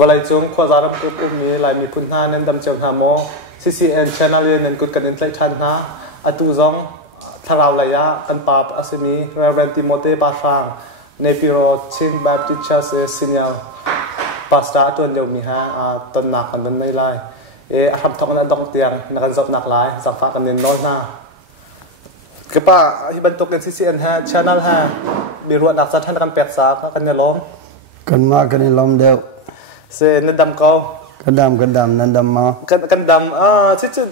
วันไรจงขวาจารย์กรุ๊ปมีหลายมีคุณท่านั้นดำเจ้าหาโม CCN Channel นั้นกุดกันอินไลทันนะอตุจงทาราวลายะกันปาบอาเซมีเรเวนติโมเตปาฟางในปีโรชินแบบติชาเซซินยาปาสตาตัวเดียวมีฮะต้นหนักกันต้นไม่ไล่ทำทองนั้นต้องเตียงนักการจับหนักหลายสังฟ้ากันเน้นน้อยหน้าคือป้าที่บรรทุกกัน CCN ฮะ Channel ฮะมีรวดดักสัตว์ท่านกันแปดสากันเนี่ยล้มกันมากันนี่ล้มเดียวเซนดำเขากันดำนั่นดำมากันดำที่จุด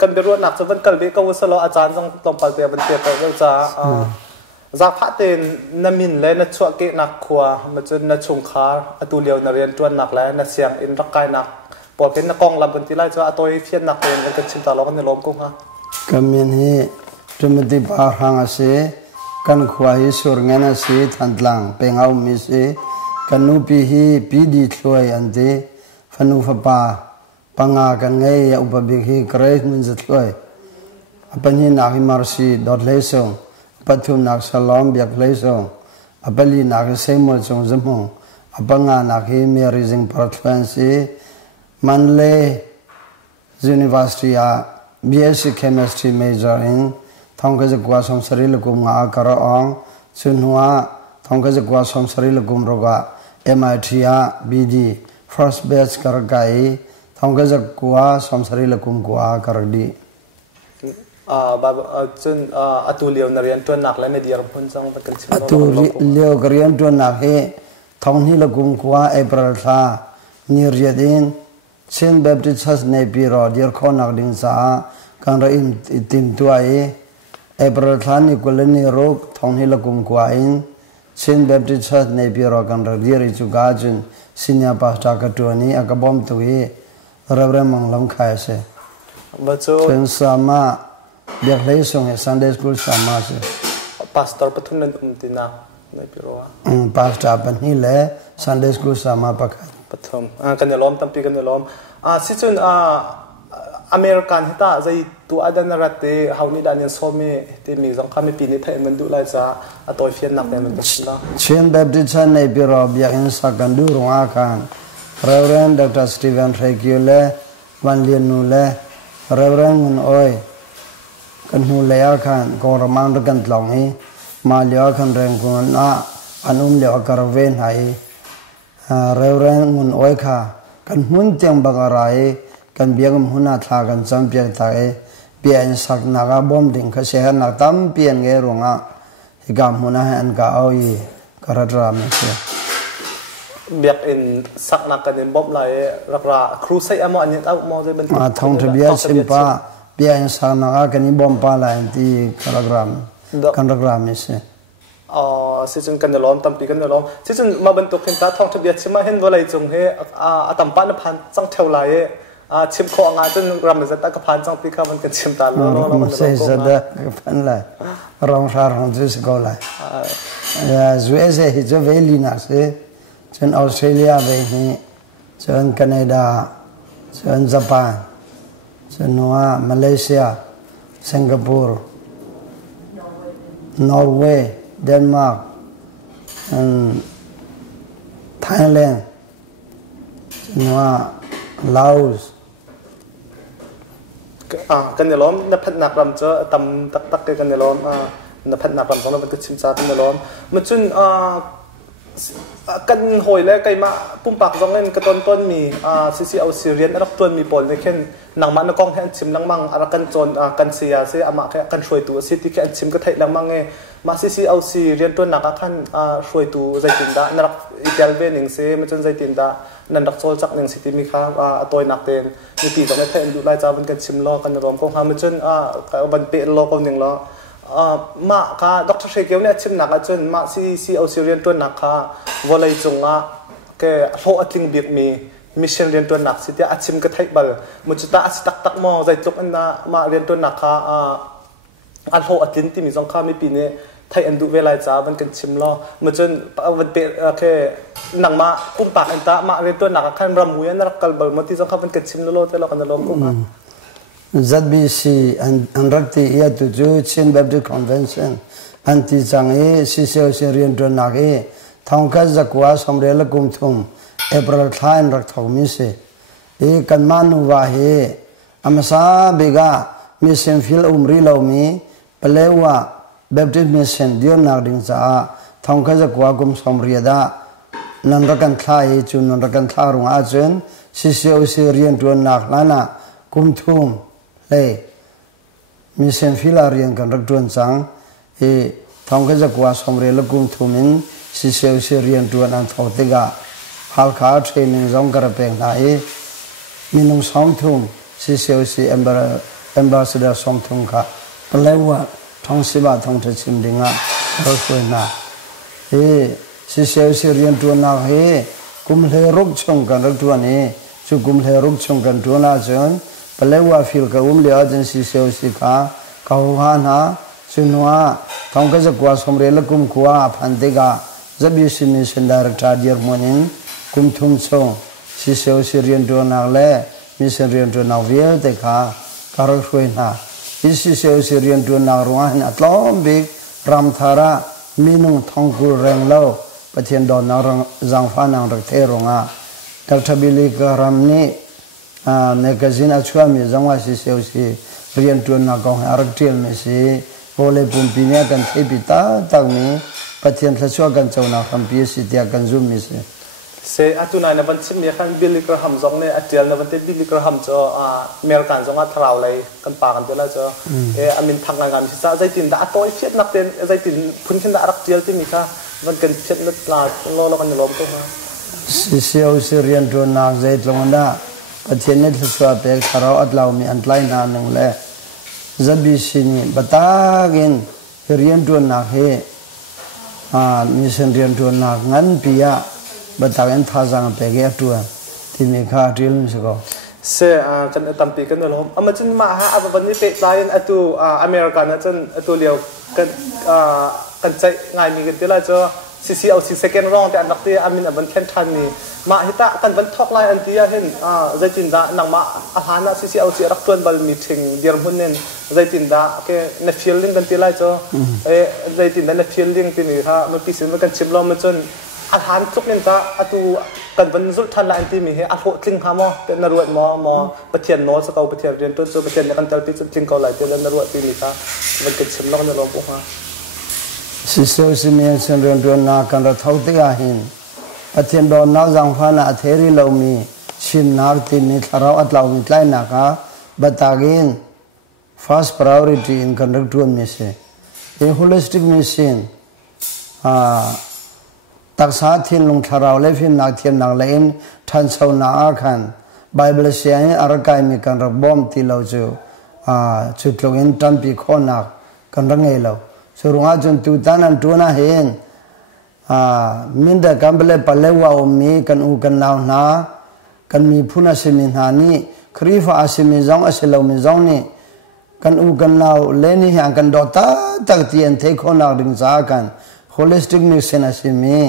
กันเป็นรวดหนักจนวันกันเบก็วุฒิโลอาจารย์ต้องปฏิบัติไปเรื่องจะจากพระเตนนามินและนัชวเกนักขัวมันจนนัชงคาอตุเลียวนักเรียนตัวหนักและนักเสียงอินรักกายหนักปอดเป็นนักกองลำบนที่ไล่จะอตัวเพี้ยนหนักเองกันชิมตาล้อกันในล้มกุ้งฮะก็มีนี่จมติปาหังเสกันขวาฮิสุรเงินเสทันหลังเป็นเอามิเสกันนูปีฮีปีดีช่วยอันเดฟนูฟปาปังอากันไงอุปบิฮีเกรดมินจะช่วยปัญญานักฮิมารซีดอทเลสงปัทุมนักสลอมเบียกเลสงปัลลีนักเซมอลจงจมูปังอานักฮิเมริซิงพาร์ทเฟนซีมันเลยูนิเวอร์ซิตี้อา BSc Chemistry major in ทองก็จะกว่าสมศรีลกุมงากระองสุนหัวทองก็จะกว่าสมศรีลกุมรกะ MIT อา BD first batch กระไกทองก็จะกว่าสมศรีลกุมกว่ากระดีแบบจนอตุเลียวนักเรียนตัวหนักและไม่ดีรับผลจังเป็นสิ่งอตุเลียวเรียนตัวหนักเฮทองนี้ลกุมกว่าเอเปรลท่านิรยดินเช่นแบบที่ชัดในปีรอเดียร์คนนักดินสาการเรียนติมตัวเอเปรลท่านี่กุลนิโรคทองนี้ลกุมกว่าอินเช่นแบบที่ชัดในปีรอการเรียนจุกาจุนสิญญาปัจจักตัวนี้อากบอมตัวเริ่มมังลำขายเสียจนสามารถเด็กเลี้ยงส่งให้ Sunday School สามารถเสียพาสตอร์ปทุนนั่นอุ้มตีน่าในปีรอพาสตอร์ปนี่แหละ Sunday School สามารถประกาศปฐมกันเนี่ยล้อมตั้มปีกันเนี่ยล้อมสิจุนอเมริกันที่ตาใจตัวอดันรัตเตเฮานี่ดานิเอลโซมีที่มีสงครามปีนี้ไทยมันดูไล่จ้าตัวเฟียนหนักเนี่ยมันก็ชิลล์เช่นแบบที่ฉันในปีรอบอย่างสักกันดูรงอาการเรเวนดรสตีเวนเรกิโอเล่วันเลียนนูเล่เรเวนมุนโอยกันหูเลียกันกอรมันรักันหลงให้มาเลียกันแรงกุนอันเลียกระเวนให้เรเวนมุนโอยค่ะกันหุ่นเตียงบักอะไรกันเบียกมุนอาทากันจำเปียกตายเปียนสักนักบอมดิ่งเขาเสียนักตั้มเปียนเงรวงอ่ะที่กำมุนให้อันก้าวยีกระดามเสียเบียกอินสักนักกันอินบอมเลยรักราครูใส่อมอันนี้เอามอจะเป็นทองทะเบียนสิมป้าเปียนสักนักกันอินบอมป้าลายที่กระดามกันกระดามเสียสิจนกันเดล้อมตั้มปีกันเดล้อมสิจนมาบรรทุกเห็นตาทองทะเบียนใช่ไหมเห็นว่าอะไรจงเฮตั้มป้านพันจังเท่าไรชิมคองาจนรำจะตะกพันจังปีข้ามันกันชิมตาล้อล้อมันเสียจะได้พันเลยรองชาร์รองจุสก็เลยจุเอเซ่ฮิจเวลีนักเซ่จนออสเตรเลียไปนี่จนแคนาดาจนญี่ปุ่นจนว่ามาเลเซียสิงคโปร์นอร์เวย์เดนมาร์กไทยแลนด์จนว่าลาวส์กันเนี่ยล้อมนับพันนักรำเจอตำตักกันเนี่ยล้อมนับพันนักรำของเราเป็นชิมซากันเนี่ยล้อมมันจนกันหอยแล้วไก่มาปุ่มปากตรงนั้นกระต้นมีซีเอาซีเรียนรับตัวมีปนในเช่นหนังมันนักกองแค่ชิมนังมังอะไรกันจนกันเสียเสียอามาแค่กันช่วยตัวซีที่แค่ชิมก็ไทยนังมังไงมาซีเอาซีเรียนตัวหนักขั้นช่วยตัวใจตินดานักอีเดลเวนิงเซมันจนใจตินดานันดักโซลจากหนึ่งสิทธิมีค่าตัวหนักเต็นมีปีตรงนี้แทนดูไล่จ้ามันกันชิมล้อกันรวมกองหามันจนบันเปะล้อกันหนึ่งล้อมาค่ะดร.เชคเกียวเนี่ยชิมหนักจนมาซีเอาซีเรียนตัวหนักค่ะวอลเลย์จงแกโหอัดลิงเบียกมีมิชชั่นเรียนตัวหนักสิที่อัดชิมก็ไทยบอลมุจตาอัดตักมอใจจบอันน่ะมาเรียนตัวหนักค่ะอันโหอัดลิงที่มีสองข้ามีปีนี้ไทยอันดูเวลาจ้ามันกันชิมล้อมันจนวันเปะแค่หนังมาปุ้งปากอันตามาเรียนตัวหนักขั้นรำมวยนักกลบมันที่สองข้ามันกันชิมล้อแต่เรากันล้อกุ้งZBC and Rakti here to do Chin Baptist Convention and Tizangi, Sisio Syrian Donagi, Tonka Zakwa, Somrela Kumtum, April time rak thau mi se e kan manu wa he amasa bega mission field umri lo mi palewa baptist mission dion nak ding sa thong kha kwa kum somria da nan rakan thai chu nan rakan tha rung a chen sisio se rian tuan nak lana kum thum le mission field arian kan rak tuan chang e thong kha kwa somria la kum thumin sisio se rian tuan an thau te ga hal kha training zong kar peng na e minung som thum sisio se ambassador som thum kha palewa thong siba thong the chim dinga ro soi na e sisio se rian tuan na he kum le ruk chung kan rak tuan e chu kum le ruk chung kan tuan na chen palewa fil ka le agency sisio se kha ka ha na chunwa thong ka kwa somre la kum kwa phan te ga zabi mission director dear morning kum thum chong sisio se rian tuan na le mission rian tuan na vial te kha ka ro soi na sisio se rian tuan na ruwa na tlom big ram thara minung thongku reng lo pathian don na rang jang fa nang rak the ronga dr bili ka ramni magazine achwa mi jangwa sisio se rian tuan na kong arak tel me se pole pumpi ne kan thepita tak mi pathian thachwa kan chona kham pi si tia kan zum mi se atuna na ban chim ya kan Billy Graham zong ne atial na ban te Billy Graham cho American zong a thrau lai kan pa kan tela cho e amin thang ngam si sa zaitin da toy fiat nak ten zaitin phun khin da rak tial ti mi kha ban kan fiat na la lo kan lom to ha sisio sirian tu na zait long da pathian ne thwa pe tharau atlaw mi antlai na nang le zabi sini batagin rian tu na he mission rian tu na ngan pia batagin thajang pe ge tu ti mi kha til mi so se kan tampi kan lom amachin ma ha aban ni pe tlain atu America na chen atu leo kan chai ngai mi kan tela cho CCLC second round te anak te amin aban khen than ni ma hita kan ban thok lai an tia hen zaitin da nang ma ahana CCLC rak tuan bal meeting dir hunen zaitin da ke na fielding kan tela cho e zaitin da na fielding ti ni ha ma pisin ma kan chimlo ma chon ahan tuk nin ta atu kan ban zul than la an ti mi he a ho tling ha mo te na ruat mo pathian no sa kau pathian rian tu so pathian kan tel pi tling kau lai te na ruat ti mi ta ban kan chimlo na lo bu ha sisio simian sen rian tu na kan ra thau te ga hin pathian do na jang pha na theri lo mi sim nar ti mi tharau atlaw mi tlai na ka batagin first priority in conduct tu mi se a holistic mission taksa thin lung tharau le fin nak thiam nak lein than chau na a khan bible sia ni arakai mi kan ra bom ti lo chu chutlong in tampi khonak kan ra ngei lo surunga chun tu tanan tu na hen minda kambele palewa mi kan u kan naw na kan mi phuna simin hani khrifa asimi jong asilo mi jong ni kan u kan naw le ni hang kan do ta tak tien the khonak ding za kan holistic mission asimi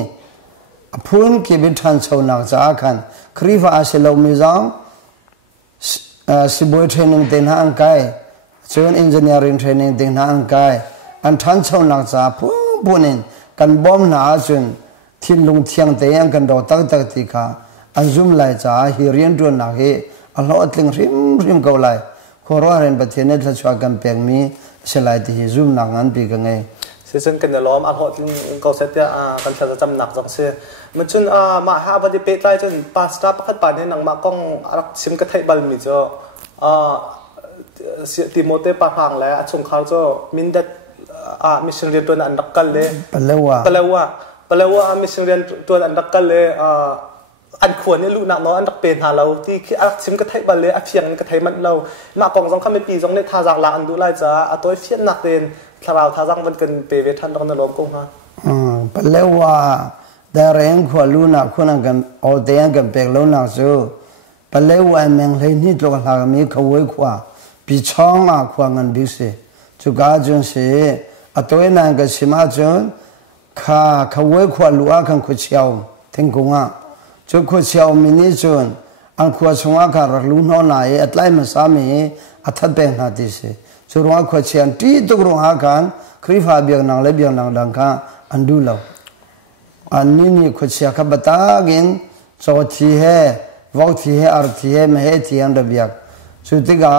phun ke bi than chau nak za khan khrifa asilo mi jong siboi training ten hang kai chon engineering training ten hang kai an than chau nak za punin kan bom na chun thin lung thiang te yang kan do tak tak ti kha an zum lai cha hi rian tu na he a lo tling rim ko lai khoro ren pathian ne thachwa kan pek mi selai ti hi zum na ngan pi ka ngai season kan lom a ho tling ko set ya kan thla cham nak jong se man chun ma ha ba di pe tai chun pasta pakhat pa ne nang ma kong arak sim ka thai bal mi cho Timote pa hang la achung khal cho min dat mission rian tu an dakkal le palawa mission rian tu an dakkal le an khwan ne lu nak no an dak pen ha lo ti khi arak sim ka thai bal le a phiang ka thai man lo ma kong jong kham pi jong ne tha jak la an du lai cha a toy fian nak den tharau tha jang ban kan pe ve than dong na lom ko ha palawa da reng khwa lu na khuna kan o te yang kan pek lo na so palawa meng le ni to la mi khwoi khwa pi chong a khwa ngan bi se chu ga jun se a toy na ga sima jun kha khwoi khwa lu a kan khu chiao thing ko nga chu khu chiao mi ni jun an khwa chunga ka ra lu no na e atlai ma sa mi a that pe na ti se chu ro khwa chian ti to ro ha kan khrifa biang nang le biang nang dang ka an du lo an ni khu chia ka bata gen โซทีเฮวอกทีเฮอาร์ทีเฮไม่เฮทีอันระเบียกสุดที่กา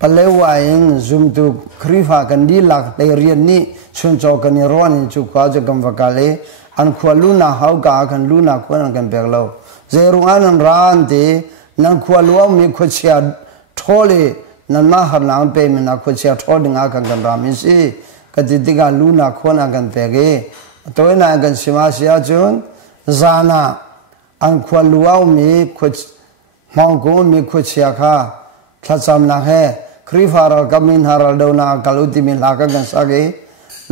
ปเลวาอินซุมตุครีฟากันดีหลักในเรียนนี้ชุนโจกันนิรวานิจุกว่าจะกำวกาเลอันขวาลูนาเฮากากันลูนาควรกันเปกเลวเจรุงอันร้านที่นันขวาลูมีขวดเชียทอลีนันมาหานังเปมินักขวดเชียทอดึงอากันรามิซีกติติกาลูนาควรกันเปกตัวนั้นกันสิมาเสียจนจานาอันขวาลูมีขวดมองกูมีขวดเชียค่ะทัศน์นักเฮครีฟาร์กามินฮาร์ดาวนากัลุติมิลากันสัก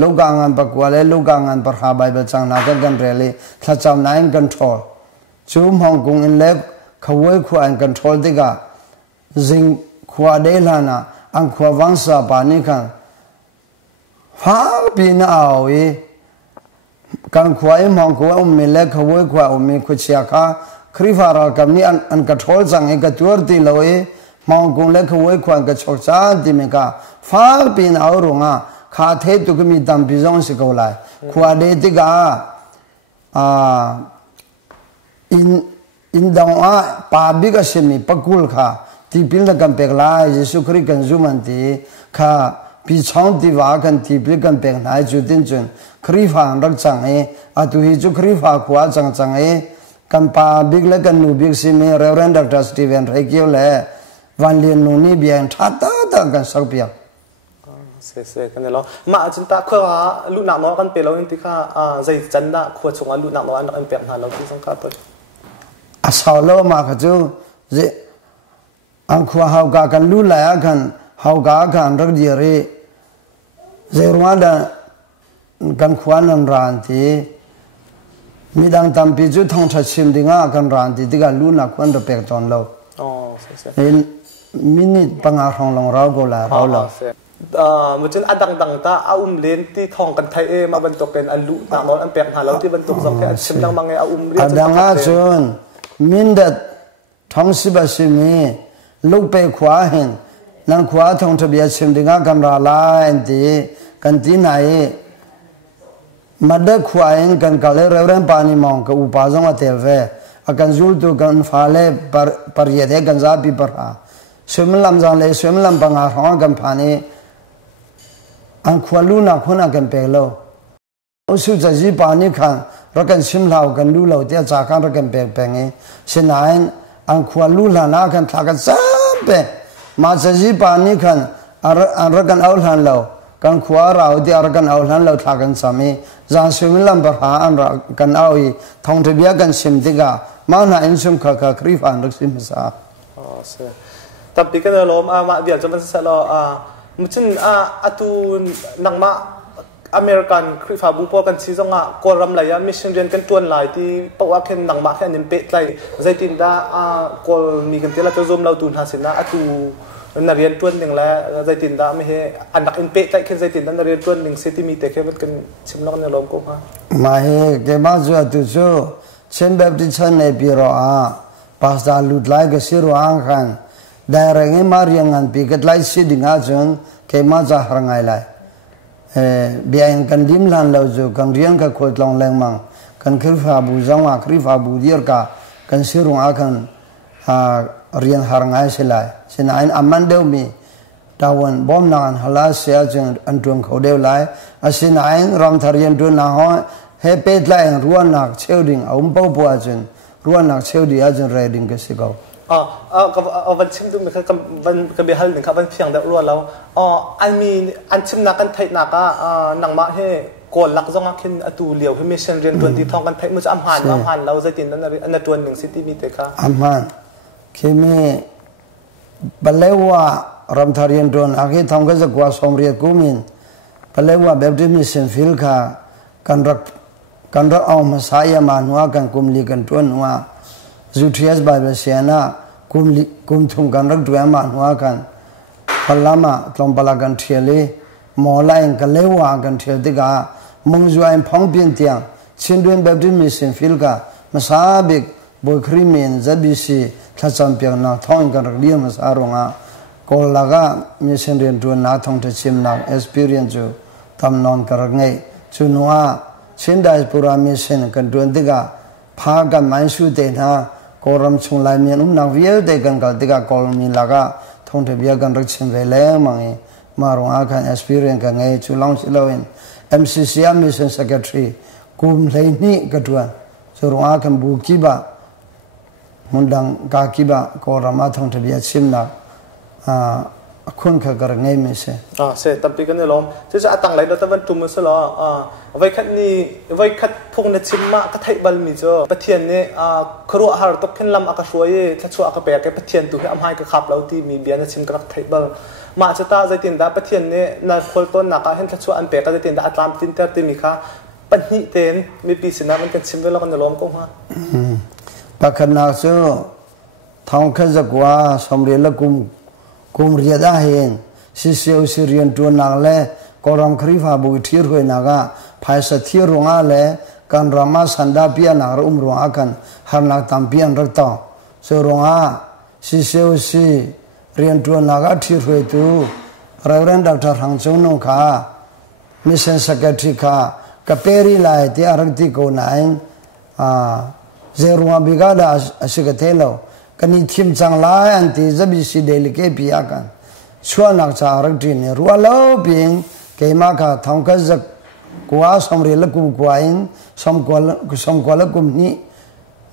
ลูกงานประกวดลูกงานประหาใบประจังนักกันเรลีทัศน์นั้นกันทอจูมฮ่องกงอินเล็บเขาไว้ขวานกันทอติกาจิงขวาเดลานาอันขวาวังสาปานิกันฟ้าปีนเอาอีกันขวาฮ่องกงมีเล็กเขาไว้ขวามีขุดเชียค่ะครีฟาร์กามิอันกันทอจังเอกตัวตีเลวมองกงเล็กไว้ขวานกับชกชาติมิกาฟ้าปีนเอาหรงอ่ะข้าเทตุกมีตามพิจงสิกาวไลขวาเดติกาอินดองอ่ะปาบิกาเชมีปักกุลข้าที่พิลนักันเปกลายเยซูคริสต์กันจุมันตีข้าพิชองที่ว่ากันที่พิลกันเปกนายจุดจนครีฟารักจังอตุฮิจุครีฟาขวาจังกันปาบิกเล็กกันนูบิกสิมีเรเวนด็อกเตอร์สตีเวนเรเกียวเล่วันเรียนนูนี่เบียนทัดกันสักเปียกเสียกันเลยมาจินตาขวาลูกหนักน้อยกันเปล่าอินทิค่ะใจจันดาขวดชงลูกหนักน้อยอันเปลี่ยนหาเราที่สังกัดตัวอาสาวโลมาขจูเจอันขวาเฮากากันลู่ไหลกันเฮากากันรักดีรีเจรวาดกันขวานันรานทีมีดังตามพิจุทองชัดชิมดิ่งกันรานทีที่กันลู่หนักคนจะเปกตอนเรามินิปังอาของลงเราก็แล้วเรามันจนอดังตาเอาเลนที่ทองกันไทยมาบรรทุกเป็นอันลุหนักน้อยอันเปลี่ยนหาเราที่บรรทุกสองแค่ชิมดังมังไงเอาเรียกดังอาจนมินเดตทองสิบสิมีลูกไปขวาเห็นนั่งขวาทองทะเบียนชิมดิ่งกันราลายตีกันที่ไหนมาเด็กขวาเห็นกันกัลเลเรื่องปานิมองกับอุปาจงอัตเทเวกันจูลตุกันฟ้าเล่ปริยเดกันซาบิปราสมลำจังเลยสมลำปังอาของกันพานีอันขวาลูนักคนนักกันเปล่าอุสุจจีปานีขันรักกันชิมเหล่ากันลูเหล่าที่จากกันรักกันเปล่าเงี้ยเช่นนั้นอันขวาลูหลานักกันทักกันซับเปมาจจีปานีขันอันรักกันเอาหลันเหล่ากันขวาเราที่รักกันเอาหลันเหล่าทักกันสามีจางสมลำปราอันรักกันเอาอีทองทะเบียนกันชิมติกามาหน้าอินสุมข้าครีฟันรักชิมซาแต่ปีกันเรามาเดี๋ยวจะมันเสร็จแล้วมันจึงอัตุนังมาอเมริกันครีฟาบุปกันซีซงกอรัมไหลมิชชันเรียนกันตัวไหลที่ปะว่าแค่นังมาแค่นิมเปตไหลใจตินดากอมีกันเตละจะzoomเราตูนหาสินะอัตุนักเรียนตัวหนึ่งแล้วใจตินดาไม่ให้อันนักอินเปตไหลแค่ใจตินดานักเรียนตัวหนึ่งเซติมีแต่แค่มันกันชิมนักในลมก็มาไม่แค่มาจัวตุโจเช่นแบบที่ฉันในปีรอภาษาลุดไล่ก็สิรุอังคันได้เรื่องมาเรียงกันปีกัดไล่สิดิ่งอาจนแค่มาจะหางไงไล่เบียนกันดิมลันเราจูกันเรียนกับคนลองแรงมังกันคริฟาบูจังว่าคริฟาบูเดียร์กันสิรุอังคันเรียนหางไงสิไล่เช่นนั้นอามันเดียวมีดาวันบอมนานฮัลาเสียจนอันตรงเขาเดียวไล่อาศัยนั้นรำทารียนตัวน่าห้อยเฮเปิดไล่รัวนักเชี่ยวดิ่งเอาเป้าปัวจนรัวนักเชี่ยวดิ่งอาจจะเรดิ่งก็สิเขากับวันชิมดูมั้ยครับวันกับเบลหนึ่งครับวันเพียงเดียวรัวแล้วอันมีอันชิมนักกันไทยนักนังมาให้ก่อนหลักจงอาคินอตูเหลียวให้มิชชันเรียนตัวที่ทองกันไทยมันจะอัมพันเราจะติดนั้นอันตัวหนึ่งสิที่มีแต่ค่ะอัมพันคือมีบัลเลวารำทารียนตัวนักที่ทองก็จะกว่าสมเรียกุมินบัลเลวาแบบที่มีเซนฟิลค่ะกันรักเอามาสายมาหนัวกันกุมลีกันตัวหนัวจุดที่สบายเป็นเสียนะกุมทุ่มกันรักตัวมาหนัวกันพลัมตลอมพลังกันเทียลีมอลายกันเลวกันเทียติกามุงจวยพงเปียนเตียงชินดวนแบบที่มีเสียงฟิลกามาสาบิกบุครีมินจะบิสีทัศน์เปียงนาท้องกันรักเลี้ยงมาสารงาโกลากามีเสียงเรียนตัวนาท้องที่ชิมนาเอ็กซ์เพรียนจูทำนอนกันรักไงจุนัวเช่นได้ปุรามิเซนกันดวนติกาพ พากันไม่สู้เตนะกอรำชงลายเมียนนักเวียเตกันกันติกากอลมีลากาท่องเที่ยวกันรักชิมเวลามังเอมารงอาการ experience กันไงชุลองชิลาวิน MCCM Mission Secretary กุมเลยนี่กระตัวสุรงอาการบุกิบะมุนดังกากิบะกอรำมาท่องเที่ยวชิมนักคุณขกระไงไม่ใช่เสร็จตั้งปีกันเนี่ยล้อมจะตั้งไรเราตะวันตุ่มมันสิล้อไว้คัดนี้ไว้คัดพวกนักชิมมาก็ไทยบัลมีจ้ะประเทศนี้ครัวหาตกขึ้นลำอากาศช่วยถ้าช่วยอากาศแปลกประเทศตัวที่อำไห้ก็ขับเราที่มีเบียร์นักชิมก็ไทยบัลมาจะตาใจตินดาประเทศนี้นักคนต้นนักเห็นถ้าช่วยอันแปลกก็จะตินดาอัตลามตินเตอร์ติมีค่ะปัญหาเต็นมีปีสินะมันกันชิมเวลากันล้อมก็ฮะปากนักสู้ท้องขึ้นจากว่าสมเด็จละกุมเรียดาเห็นสิเซลสิเรียนตัวนักเล่กอรำคริฟาบุตรหวยนักภายสัตย์รงอาเล่กันรามาสันดาเปียนักรงอากันหานักตามเปียนรักต่อสุรงอาสิเซลสิเรียนตัวนักที่หวยตัวเราเรียนดรหังจงนงค่ะมิเซนสกัดที่ค่ะกับเปรีไลที่อารักที่โกนายเจรุงอาบิกาดาสิกเทโลกันนี่ทีมจังไลอันที่จะบิสิเดลิเกปีอากันช่วนักชารักที่เนี่ยรัวเล่าเพียงเกี่ยมาค่ะทองก็จะกว่าสมเรียลกุมกว่าอินสมกว่าลกุมนี้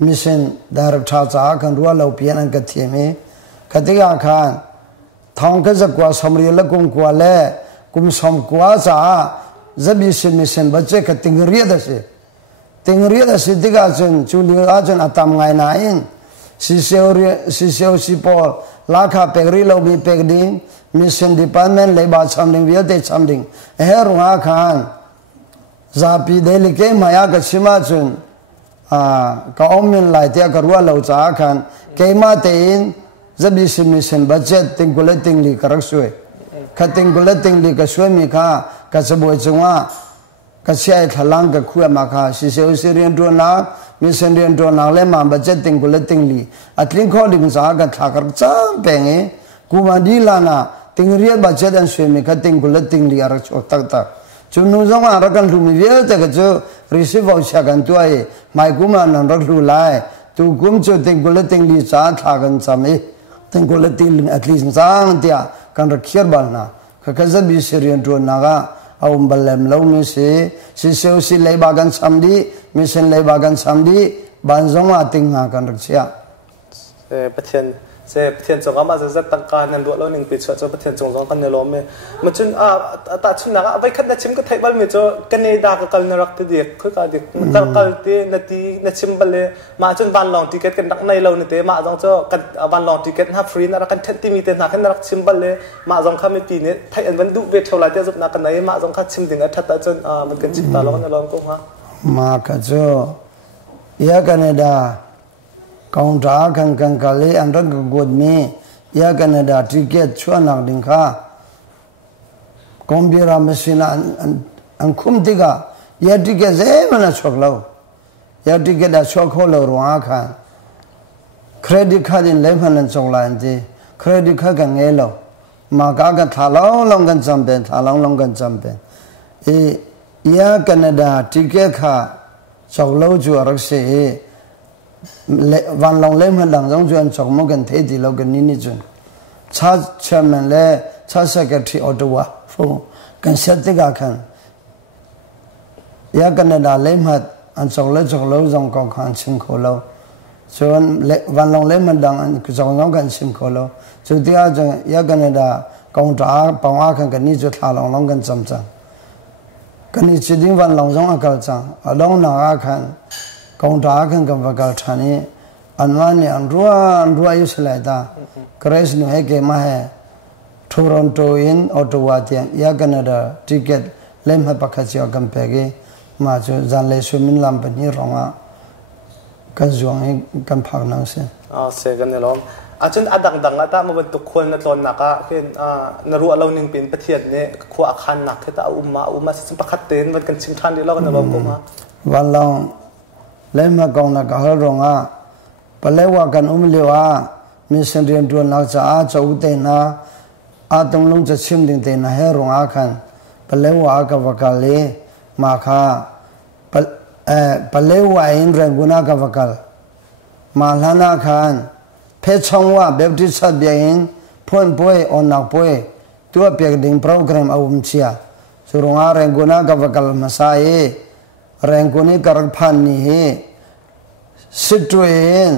มิเซนดารักชาจ้ากันรัวเล่าเพียงอันกัดเทียมกติกาค่ะทองก็จะกว่าสมเรียลกุมกว่าเล่กุมสมกว่าจ้าจะบิสิมิเซนบัจเจกติงเรียดสิติงเรียดสิติกาจนจูเลียจนอัตามไงนายสิเซลสิปอลลาคาเปกรีเรามีเปกดิ้งมิสเซนดิพาร์ตเมนต์เลยบาชัมดิ้งเวียเตชัมดิ้งเฮรุงอาคารซาปีเดลิเกมายากชิมาจุนก็อมมินไลที่กรัวเราจ้าคันเกมาเตอินจะบิสมิเซนบัจเจตติงกุเลติงลีกรักช่วยขัดติงกุเลติงลีก็ช่วยมีค่าก็จะบ่อยจังว่าก็ใช้ทลังก็คุยมาค่ะสิเซลสิเรียนตัวนักมิเซนเรียนตัวนักเลยมาบัจเจตติงกุเลติงลีอัตลิงข้อดิ่งสาก็ทักรักจ้าเป็งกูมาดีลานะติงเรียนบัจเจตันช่วยมีขัดติงกุเลติงลีอารักชกตักจุนนู้จังว่ารักกันรู้มีเยอะแต่ก็จะรีซีฟเอาเช็กันตัวไม่กูมานั่นรักรู้ไล่ตูกุมจะติงกุเลติงลีจ้าทักกันสามีติงกุเลติงลีอัตลิงจ้างเตียกันรักเขียนบาลนะก็จะบิสเรียนตัวนักเอาบัลเลมเล่ามิสิเซลสิเลยบากันสามดีมิเซนเลยบากันสามดีบางจังว่าติงหากันรักเชียประเทศประเทศจงก็มาจะตั้งการนั่นด้วยแล้วหนึ่งปีช่วยประเทศจงกันเนี่ยล้อมมันจนแต่ชุนนักไว้ขัดนัดชิมก็ไทยบ้านมีจ้ะกันเนี่ยด่ากันนรักที่เด็กคือการเด็กกันที่นัดชิมบัลเลยมาจนบ้านลองติเกตกันนักในเราเนี่ยมาจังจ้ะกันบ้านลองติเกตฮาฟรีนะรักกันเท็ดที่มีแต่นักให้นักชิมบัลเลยมาจังข้าไม่ปีนี้ไทยอันวันดูเวทเท่าไรที่จะนักกันไหนมาจังข้าชิมถึงทัดแต่จนมันกันชิมตาเราเนี่ยล้อมก็มาก็จ้ะยากันเนี่ยด่ากองท้ากันกะเลยอันรักกดมียากันดาทิเกตชั่วนักดิ่งค่ะคอมพิวเตอร์ไม่ใช่อันคุ้มติกายาทิเกตเซ่มันช็อกเรายาทิเกตดาช็อกเขาเราร้องค่ะเครดิตการ์ดเลยมันช็อกเราอันที่เครดิตการ์ดกันเงี้ยเรามากากันทาลองกันจำเป็นทาลองกันจำเป็นยากันดาทิเกตค่ะช็อกเราจู่รักเสียวันลองเล่มหันหลังจงจวนจอกมุกันเทดีเรากันนี่จนชาเชมันเล่ชาเซกเตอรี่ออตวาฟูกันเสติกาคันยากันดาเล่มหัดอันจอกเล่จอกเราจงกองขันชิมโคเราส่วนวันลองเล่มมันดังอันจอกน้องกันชิมโคเราสุดที่อาจยากันดากองตาปังอาคันกันนี่จุดทาลองกันจำจังกันนี่จุดที่วันลองจงอาการจังอดองนาอาคันกองท้ากันกับวักทานีอันวันนี้อันรัวยุสเลตาคริสน์ให้เกมาให้ทอรอนโตอินออตวาเตียนยากันดาทิเกตเล่มให้ปักขจิอกันเปกีมาจูจันเลสุมินลำเป็นยี่รองะกันจวงให้กันพักนั่งเสียเสกันเนี่ยล้อมอาจารย์ดังๆแล้วแต่มาเป็นตุกคนในตอนนักเห็นนรัวเราหนึ่งเป็นประเทศนี้ขั้วอาคารหนักที่ตาอุมาสิประคัตเต็นมันกันชิมทันดีแล้วกันล้อมก็มาวันลองเล่มากองนักฮารงะปะเลวกันเลียวมีเส้นเรียนตัวนักจะจะอุเตนะตรงลงจะชิมดิ่งเตนะเฮรงะคันปะเลวกับวกาเลมาค่ะ ปะเลวอินแรงกุณากวักลมาลานาคานเพชช่องว่าเบบดิสัดเบียนพ่นป่วยอนักป่วยตัวเปียกดิ่งโปรแกรมเอาอุ้มเชียสุรงอาแรงกุณากวักลมาสายแรงกุณีกรพันนี่สิตัวเอง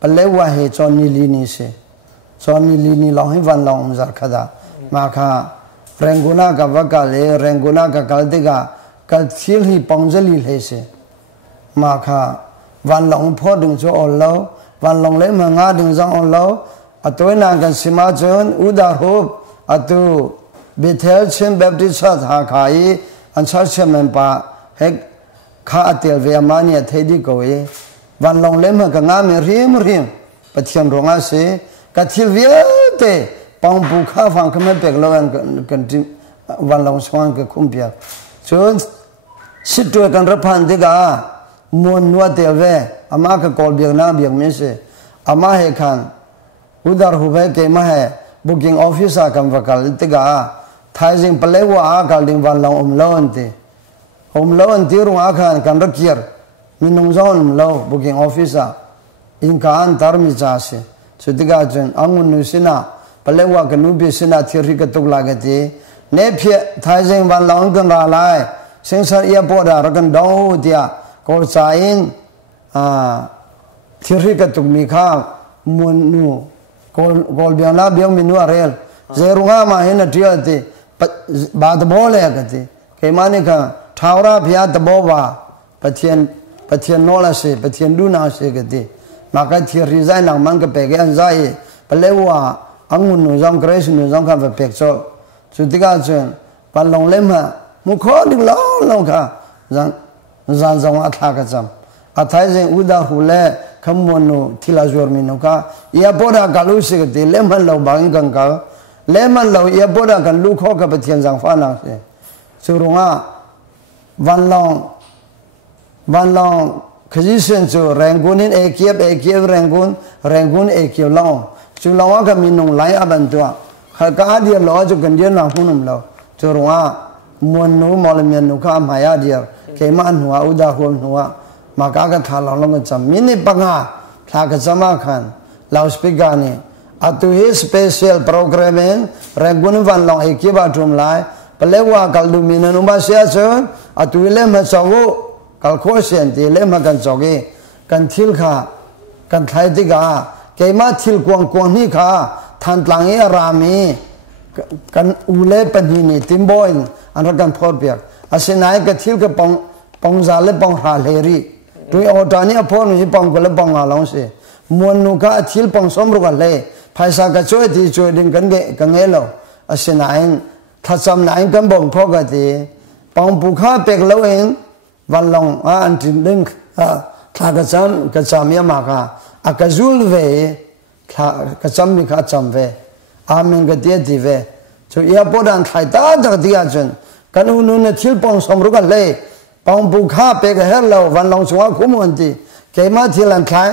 ปะเลวเหจอนิลีนี่เสจอนิลีนี่ลองให้วันลองมุจักขดามาค่ะแรงกุณากวักลแรงกุณากกลติกากัลทิลฮีปองเจลีเลเสมาค่ะวันลองพอดึงโจอลแล้ววันลองเล่มงาดึงจังอลแล้วอัตัวนั้นกันสิมาจนอุดารูปอัตัวเบเทลเชมแบบที่ชัดหาขายอันชัดเชมเป็นป่าเฮกข้าเตียเวียมานี่เทดีกวยวันลองเล่มกันงามีริมปะเทียมรงอาเสกัทิลเวียเตปองบุข้าฟังเขาไม่เปิกแล้วกันวันลองสว่างกับคุ้มเปียกจนสิตัวกันรับพันธิกามวนนัวเตียวเวอามาก็กอลเบียงน้าเบียงมิเสอามาเฮคันอุดาร์หูเวเกมาเฮbooking office akan vakal tiga thailing palewa akal ding van long umlawan ti rung akan kan rakir minung zon umlaw booking office in kan tarmi jase sutiga jen angun nusina palewa kanubi sina thiri ka tuk lagati ne phye thailing van long kan ra lai sensar airport rakan dau dia ko chain thiri ka tuk mi kha munuกอลเบียงน้าเบียงมินัวเรลเจรุงามาเห็นที่อะไรบาดบอลเลยกันที่เขมานี่ค่ะท้าวราพิยาตบว่าปะเทียนโนลาเสปะเทียนดูนาเสกันที่มากันที่ริซายนังมันก็เปกอันใจปะเลวว่าอังุนนุจงเกรสนุจงกันเปกโซสุดที่ก็จนปันลงเล่มฮะมุขอดึงลงค่ะจันจงอัฐากระจำอัฐายเจงอุดาหูเล่ขมวนนูที่ลาจวร์มินุกะยาปอดากาลุสิกติเลมันเราบางกันกะเลมันเรายาปอดากันลูกข้อกับเทียนจังฟ้านังเสสุรงะวันลองขยิเซนจูแรงกุนินเอเกียบแรงกุนเอเกียวลองจุลองว่าก็มีนุ่งไหลอับันตัวข้ากาเดียล้อจุกันเดียนหลังหุ่นเราสุรงะมวนนูมอลเมียนนุกะมายาเดียเขมันหัวอุดาหัวหัวมากากทาลองจำมินิปังอาทากจำมาขันลาวสปีกานี่อัตุฮิสเปเชียลโปรแกรมแรงกุนวันลองเอกิบาทุมไลเปเลว่ากัลดูมินันุบาเซียจนอัตุฮิเลมาจาวกัลโคเซียนตีเลมากันจอกีกันทิลขากันไทยติกาเกมาทิลกวงนี่ขาทันหลังเอรามีกันอูเล่ปนีนี่ติมบอยอันรักันพอดเปียกอาศัยนายกันทิลกับปองซาเลปองฮาเลรีด้วยอดานี่พอหนุ่ยปองก็เลยปองอะไรสิมวลนุกะทิลปองสมรุกันเลยภายสากช่วยที่ช่วยดึงกันเงยเราอาศัยนายถ้าจำนายกันบ่งพอกันที่ปองบุคคลเป็กเราเองวันลงอันที่ดึงถ้ากระจำยามากอากาจุลเวถ้ากระจำมีข้าจำเวอามินกเดียดีเวช่วยพอดันไทยตาดักดีอาจารย์กันอุนุนทิลปองสมรุกันเลยปองบุคคลเป็กเฮลเราวันลงสวงคุ้มวันที่เกี่ยมาที่ลันไทย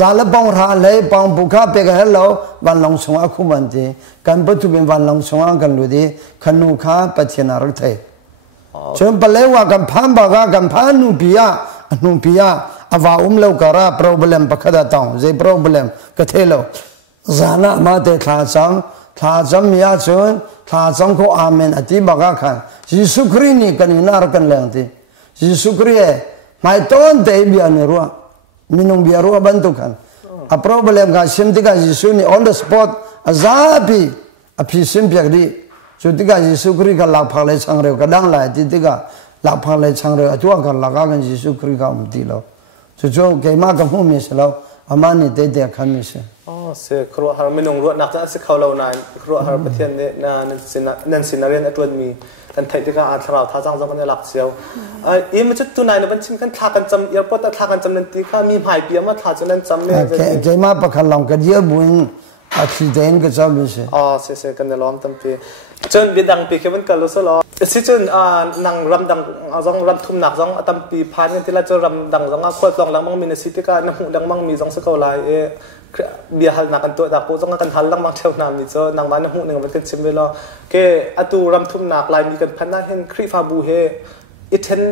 จาลปองราเลยปองบุคคลเป็กเฮลเราวันลงสวงคุ้มวันที่กันปัจจุบันวันลงสวงกันดูดีขนุข้าปัจเจนารักไทยจนเปเลว่ากันพันบากกันพันนุปิยาอาวาเลวการะ problem ปักดาตองเจ problem ก็เทโลจานะมาเตท่าจังมีอาชนท่าจังก็อาเมนอธิบากกันยิสุครีนี่กันนารักันแรงที่ยิสุครีไม่ต้นเตบีอันรัวมินุงบีรัวบันทุกันa problem กันซิมติกันยิสุนี่ on the spot อาซาบีอภิสิมเปียกดีจุดที่กันยิสุครีกันหลักพังเลยช่างเร็วกันดังเลยที่ที่กันหลักพังเลยช่างเร็วตัวกันหลักกันยิสุครีกันมุติแล้วจุดเกี่ยมากับผู้มีสิแล้วอามานี่เตะขันมีสิอ๋อเสียครัวหาไม่นงรัวนักจะสิเขาเรานายครัวหาประเทศเนี่ยนั่นสินาเรียนอัตวันมีกันไทยที่ก็อาจเราท่าจังกันหลักเสียวอีมันจุดตัวนายเนี่ยมันชิมกันท่ากันจำเยอะเพราะแต่ท่ากันจำนั่นที่ก็มีหายเปียมาท่าจนนั้นจำเนี่ยเกี่ยมาประคันลองกันเยอะบุญอาทิตย์เดินก็จำมีสิอ๋อเสียกันในล้อมตั้งปีจนบีดังปีแค่วันกันรู้สึกล้อสิจนนางรำดังจังรำทุ่มหนักจังตั้งปีผ่านกันที่เราจะรำดังจังขวดลองดังมั่งมีในสิทธิการน้ำหูดังมั่งมีจังสกาวไลเบียร์หันนักกันตัวดักกูจังกันหันลังมั่งเท่านั้นมีเจอนางมันน้ำหูหนึ่งมันกันชิมไปล้อแกอตูรำทุ่มหนักลายมีกันพันหน้าเห็นครีฟาบูเฮอิเทน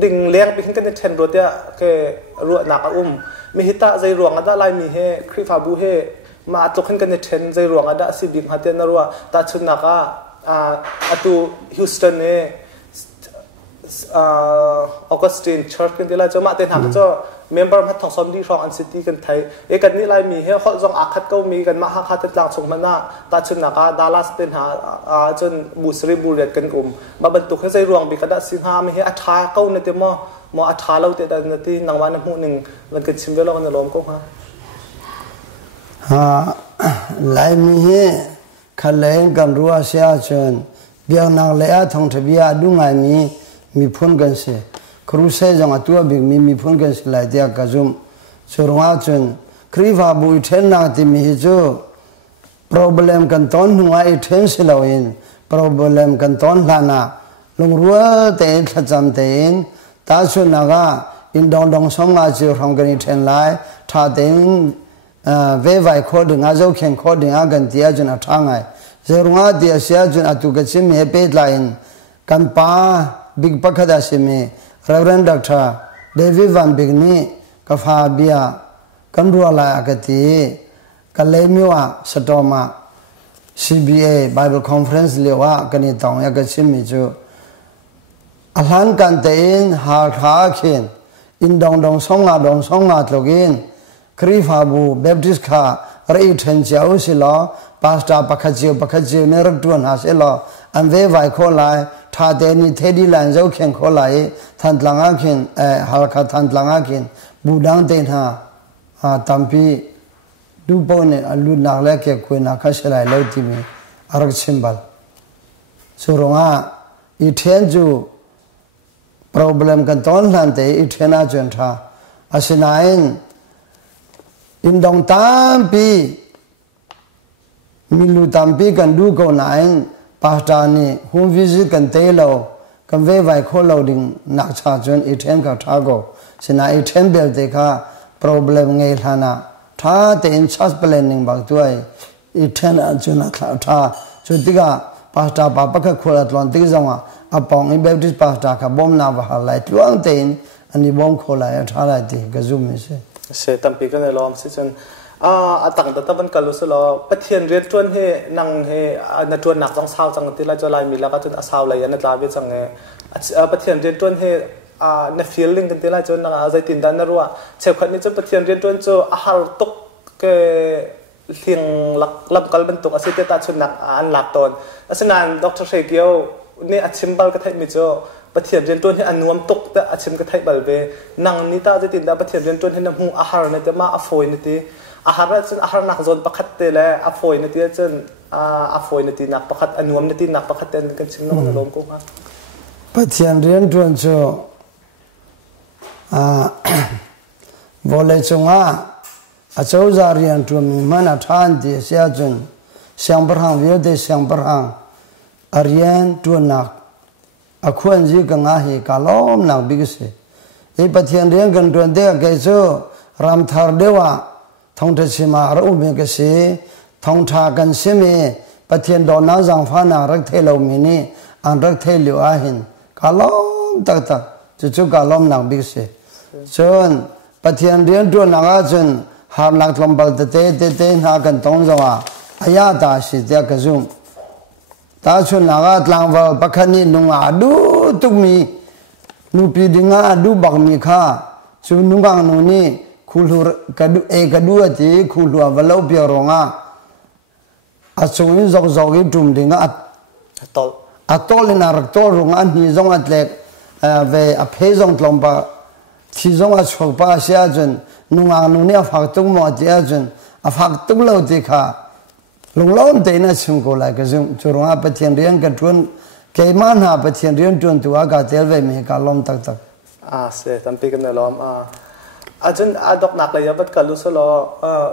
ดิ่งเลี้ยงไปขึ้นกันในเทนรัวเดียก็รัวหนักมีหิตาใจรวงada ลายมีเฮคริฟาบูเฮมาตกขึ้นกันในเทนใจรวงadaสิบิงหัดเตียนรัวตาชุนนักอตูฮิวสตันเน่ออกัสตินเชิร์ชกันที่ไรจะมาเต็นหางจะเมมเบอร์พัดทองซอมดีรองอันซิตี้กันไทยกันนี่ไรมีเฮเขาจงอักขัดก็มีกันมาฮักขัดติดหลังส่งมันน่ะตาชุนนักดัลลัสเต็นหาจนบูสรีบูเรียดกันมาบรรทุกให้ใจรวงบีกันได้สิงหามีเฮอัฐาเก้าในเต็มมออัฐาเราเต็มในที่นางวันน้ำหูหนึ่งมันกันชิมเวลากันล้อมก็ไลมีเฮขเลงกันรัวเสียจนเบียงนางเลี้ยทองทบียดุงไงมีพ้นกันเสียครูเซจังตัวบิกมีพ้นกันเสียหลายเดียกระจุมสุรงอาจนครีฟาบุยเทนนางที่มีจู problem กันตอนหัวอีเทนสิลาวิน problem กันตอนลานาลงรัวเตนขจำเตนตาสุนากาอินดองสองอาจิรองกันอีเทนไลท่าเตนเวไวโคดึงอาเจ้าเข่งโคดึงอากันเตียจนอัฐางไงเจรุงอาเตียเสียจนอัตุกจิมเฮเปดไลน์กันป้าบิ๊กปักดาสิมีเรเวนด็อกเตอร์เดวิดวันบิกนี่กับฟาเบียกันรัวลายอากติกันเลมิวะสตอมา CBA Bible Conference เรียกว่ากันนี่ต้องอยากจะชิมมิจูอาหารกันเตนหาขาเขียนอินดองสองอาตลกินครีฟาบูเบปติสขาเรียเทนเจ้าสิลอพาสตาปักจิวเนรักดวนหาสิลออันเวไวโคไลท่าเดนิเทดีแลนเจ้าเข่งโคไลทันตลังอาเข่งฮาลคาทันตลังอาเข่งบูดังเตนหาตัมพีดูปนเนี่ยลุนักเล็กเกี่ยวกับนักเสลายเลวที่มีอารักชิมบัลสุรงอาอีเทนจู problem กันตอนนั้นแต่อีเทนอาจนท่าอาศินัยอินดองตัมพีมิลูตัมพีกันดูก่อนนั้นปาสตานี่ฮุมวิจิกันเตลโลกันเวไวโคโลดิ้งนักชาจนอีเทนกับท่าก็สินาอีเทนเบลเดค่ะ problem ไงท่านะท่าเตนชัสเปลนิงบักตัวอีเทนอาจจะนักท่าจุดที่ก็ปาสตาปาปักขวดตอนที่จังว่าอปองอีเบลติสปาสตากับบอมนาบาไลท์ลวงเตนอันนี้บอมขวดไลท์ท่าไรที่ก็จุ่มเสียตัมปีกันในล้อมสิจนต่างแต่ตะวันกันรู้สึกว่าประเทศเรียนจวนเฮนังเฮนัดจวนหนักต้องเศร้าจังที่เราจะไล่มีแล้วก็จนเศร้าเลยนัดลาวิจังเฮประเทศเรียนจวนเฮในฟีลลิ่งกันที่เราจนนังใจติดดันนั่นรู้ว่าเชื่อคนนี้จะประเทศเรียนจวนจะอาหารตกเกเทียงลับกันเป็นตกอาศัยแต่ตัดชนหนักอันหลักตอนอาศัยนั้นดร.เชเกียวนี่อาชิมบัลก็ไทยมิโจประเทศเรียนจวนที่อันนวมตกแต่อาชิมก็ไทยบัลเวนังนิตาจะติดดันประเทศเรียนจวนที่น้ำหูอาหารในแต่มาอโฟยนี่ที่อาหารจนอาหารหนักจนประคัตเตะอโฟยนี่ที่จนอโฟยนี่ที่หนักประคัตอันนวมนี่ที่หนักประคัตเตนกันชิมน้องในลมกูมาประเทศเรียนจวนโจวอลเลจงอาเจ้าจารียนจวนมีมันอัฐานที่เสียจนเสียงประหังวิวเดเสียงประหังอาเรียนจวนหนักอควรจีกังอาหิกาล้อมหนักบิ๊กเสอีประเทศเรียนกันจวนเด็กเกจโจรำทาร์เดวะท่องเที่ยวมาเราอุเบกเสท่องทากันเสมีประเทศดอนน้ำจังฟ้านารักเทลมินีอันรักเทลิวอาหินกาล้อมตักจู่ๆกาล้อมหนักบิ๊กเสจนประเทศเรียนจวนหนักจนหาหนักลำบากเตะหากันต้องจังว่าอายาตาสิเดียกจุ่มตาชนหนักหลังว่าปักนี้นุ่งอาดูตุกมีนูปีดิงอาดูบักมีข้าจูนุ่งกังนูนี่คูลูกระดูกระดูจีคูลูวาลาเปียรองอาชงอินจอกอิจุ่มดิงอัตโตลินารักโตรองอันนี้จงอัดเล็กเวอเพจงตลอมปะที่จงอัดชกปะเสียจนนุ่งอังนูนี่ฝักตุกหมดเสียจนฝักตุกเล่าติค่ะลุงล้อมเตน่าชิมกูไลก็จึงจุรงอาประเทศเรียนกันจวนเกี่ยมันหาประเทศเรียนจวนตัวอากาศเทลเวมีการล้อมตักเสียตั้มปีกันในล้อมอาจารย์ดอกหนักเลยยับกันรู้สึกว่า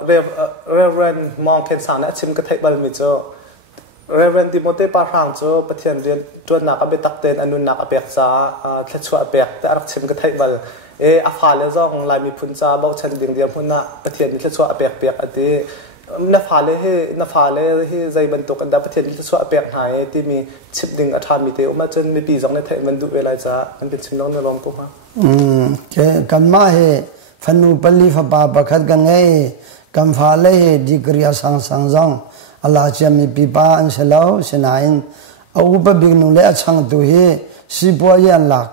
เรเวนมองเห็นสารเนี่ยชิมกระเทยบอลมิโจเรเวนติโมเตปารังโจประเทศเรียนจวนหนักอเบตักเตนอนุนักอเบกซาแค่ชัวอเบกแต่รักชิมกระเทยบอลอาฟาเลซ่องลายมีพุนซาบอกฉันเดียงพุ่นนะประเทศนี้แค่ชัวอเบกอดี นาฟาเลยให้ใจบรรทุกอันดับประเทศที่สวะเปียกหายที่มีชิปดึงอัฐามีเตอมาจนมีปี2ในไทยมันดูเวลาจะมันเป็นชิมน้องในลมกูฮะกันมาเฮฟันูปลีฟปาประคัดกันไงกันฟ้าเลยดีกรียสังจังอัลลอฮ์จะมีปีป้าอันเชลาวเสนาอินเอาอุปบิกนุเลอช่างตัวเฮสิบวันยันหลัก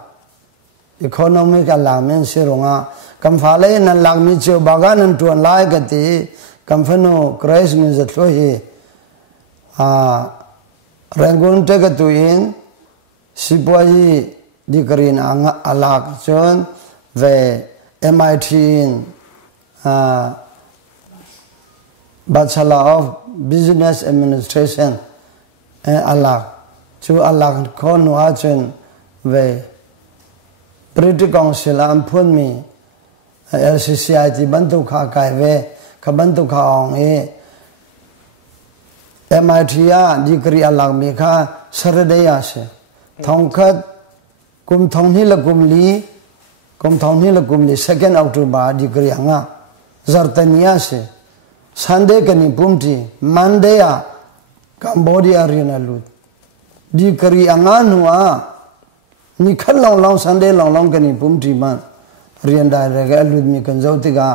อีโคโนมิกันหลักมันเสียรงะกันฟ้าเลยนั่นหลักมีเจ้าบางนั้นตัวไล่กันตีกันฟันูคริสต์มีจัดเลยแรงกุนเทกตัวอินสิบวันดีกรีนอัลลอฮ์จนเวMIT Bachelor of Business Administration Allah chu Allah khon wa chen ve British Council am phun mi LCCI ti ban tu kha kai ve kha ban tu kha ong MIT ya degree Allah mi kha sarade ya se thong khat kum thong ni la kum li kum thong ni la kum li 2 October degree anga Zartania se Sunday kani pumti Monday ya Cambodia rina lut degree anga nuwa ni khat long Sunday long kani pumti man rian dai rega lut mi kan zau ti ga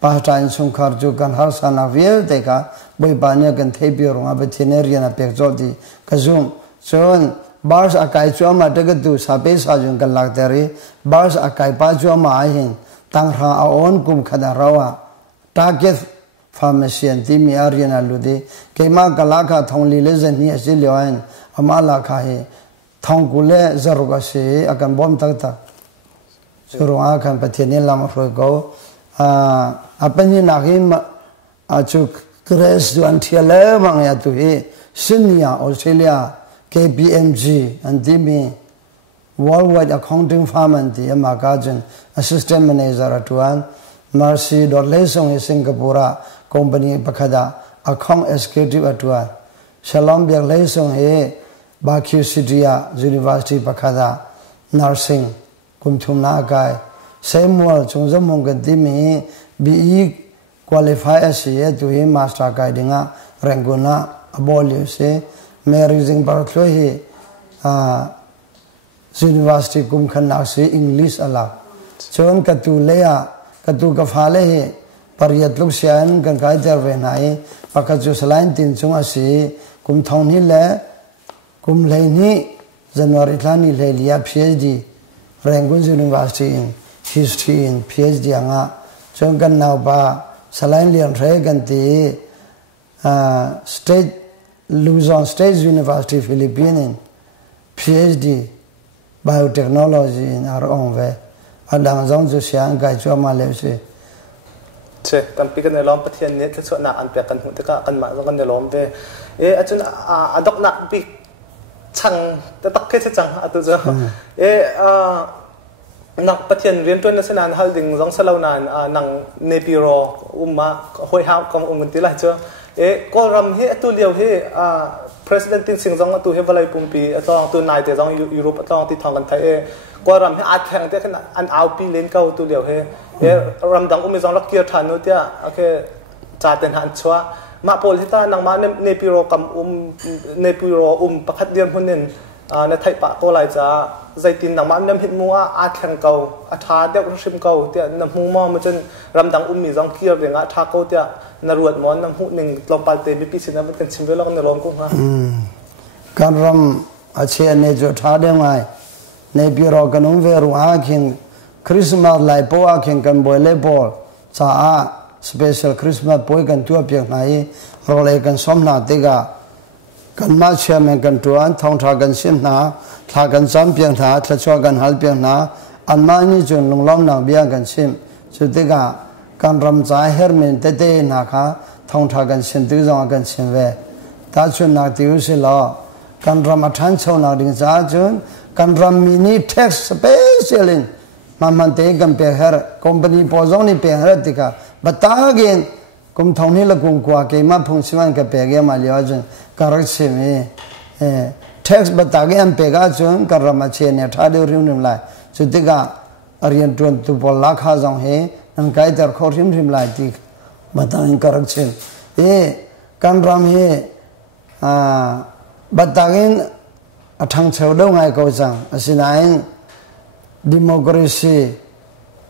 pa tain sung khar chu kan har sana vie te ka boi pa ne kan thei pi ronga ba thine rian a pek zo ti ka zum chon bars akai chu ma te ga tu sa pe sa jung kan lak te ri bars akai pa chu ma a hin tang ra a on kum khada rawa target pharmacian ti mi arian alu de ke ma kala kha thong li le zen ni a si lyoin ama la kha he thong ku le zaru ga se akan bom tak tak suru a kan pa thine lam ro go apani na hi ma a chu kres du an thiale ma ya tu he sinia Australia KPMG and DB Worldwide Accounting Firm and the Amagajan Assistant Manager at one Mercy Dorlesong in Singapore Company Bakada Account Executive at one Shalom Biak Lesong he Baku Sidia University Bakada Nursing Kumtum Nagai Samuel Chungzamong Dimi BE qualify as a to him master guiding Ranguna Abolius Marrying Berkeley University kum khanak se English ala chon katu leya katu ka phale he pariyat luk sian kan kai jar ve nai pakha ju salain tin chung ase kum thong ni le kum lei ni January thani le liya PhD Rangoon University in History in PhD anga chon kan naw ba salain lian thre kan ti state Luzon State University Philippines PhD biotechnology in our own way adang zong zu siang gai chu ma le se che tam pi kan lom pathian ne te chu na an pe kan hu te ka kan ma zong kan lom ve achun adok na pi chang te tak ke chang atu zo nak pathian rian tun na sanan holding zong salau nan nang nepiro umma hoi hau kong ti la chu ko ram he tu liao he president tin sing jong tu he balai pumpi atong tu nai te jong Europe atong ti thong kan thai ko ram he at khang te kan an au pi len kau tu liao he ram dang jong lak kier than no tia ake cha ten han chwa ma pol hita nang ma ne piro kam ne piro pakhat diam hunin na thai pa ko lai cha zaitin nang ma nam hit muwa at khang kau atha dek rim kau tia na mu mo ma chen ram dang mi jong kier de nga tha ko tia na ruat mon nam hu ning tlom palte mi pi sin na kan chimbe lo kan lom ko ha kan ram a che ne jo tha de mai ne pi ro kan um ve ru a khin Christmas lai po a khin kan boy le bol cha a special Christmas poi kan tu a pek nai ro le kan som na te ga kan ma che men kan tu an thong tha kan sim na tha kan sam pek tha thla chwa kan hal pek na an ma ni chun long lom na bia kan sim chu te ga kan ram cha hermen te te na kha thong tha kan sim tu jong kan sim ve ta chun na ti u se lo kan ram athan chau na ding cha chun kan ram mini tax special in man te kan pe her company po jong ni pe her ti ka bata again kum thong ni la kum kwa ke ma phung siman ka pe ge ma lyo chun ka rak se me tax bata ge am pe ga chun kan ram che ne tha de rim rim lai chu ti ka arian tun tu pol la kha jong he nang kai tar kho rim rim lai ti bata in ka rak che กันรำเฮบัดตากินทางเชาวดงไงก็จังสินายดิโมคราซี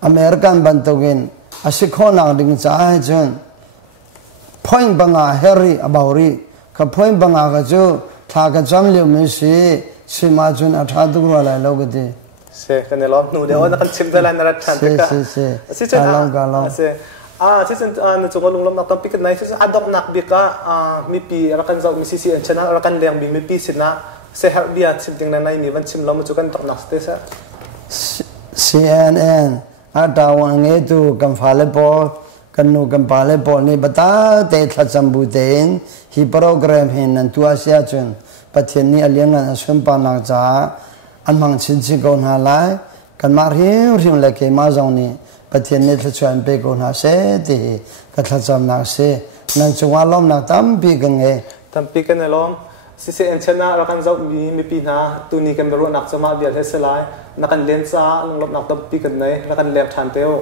อเมริกันบันตุกินสิขอนักดิ่งจ้าให้จนพ่อยบังอาเฮรี่อบาวรีกับพ่อยบังอาก็จูถ้ากันจำเลี้ยวไม่สิสิมาจนอัฐาตุกรัวอะไรโลกดีเสกันเนี่ยล้อมหนูเดี๋ยวนักชิมได้แล้วนะท่านที่ก็สิจันสิจันในจังหวัดลุงลำนักต้องพิจารณาสิจันอดอกนักบิกะมีปีรักันเจ้ามีซีชนะรักันเลี้ยงบีมีปีสินะเสียเบียดชิมติงในมีวันชิมเรามาจุกันตกนักสเตซ่า CNN อาตาวังเงตูกันฟาเลปอลกันนูกันฟาเลปอลนี่บัตาเตทัศน์บุเตนฮีโปรแกรมเห็นนันตัวเสียจนประเทศนี้เลี้ยงกันส่วนปานักจ้าอันมังชินชิโกนหาไลกันมาเรียวริมเล็กมาจงนี้ประเทศนี้จะชวนไปโกนหาเสตีกันทัศน์นักเสนั่นจังหวะล้อมนักตั้มปีกันไงตั้มปีกันในล้อมสิเอ็นชนะรักันเจ้ามีปีนาตัวนี้กันบรรลุนักสมาเดียร์เทสลายนักกันเลี้ยงซาลงลบนักตั้มปีกันในรักันเลี้ยงทันเตล